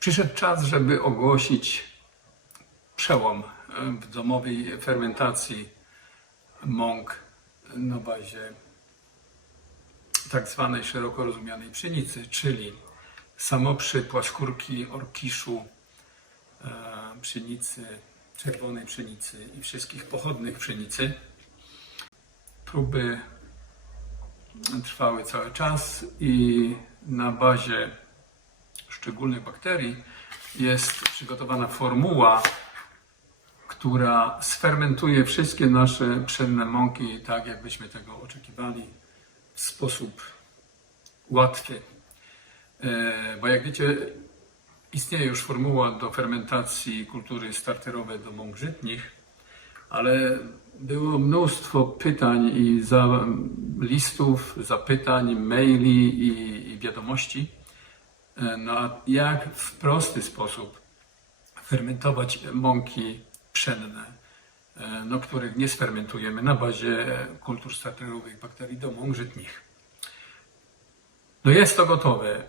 Przyszedł czas, żeby ogłosić przełom w domowej fermentacji mąk na bazie tak zwanej szeroko rozumianej pszenicy, czyli samoprzy, płaskórki, orkiszu, e, pszenicy, czerwonej pszenicy i wszystkich pochodnych pszenicy. Próby trwały cały czas i na bazie szczególnych bakterii jest przygotowana formuła, która sfermentuje wszystkie nasze pszenne mąki tak, jakbyśmy tego oczekiwali, w sposób łatwy. E, Bo jak wiecie, istnieje już formuła do fermentacji kultury starterowej do mąk żytnich, ale było mnóstwo pytań i za, listów, zapytań, maili i, i wiadomości. E, No jak w prosty sposób fermentować mąki pszenne, e, no, których nie sfermentujemy na bazie kultur starterowych bakterii do mąk żytnich. No jest to gotowe.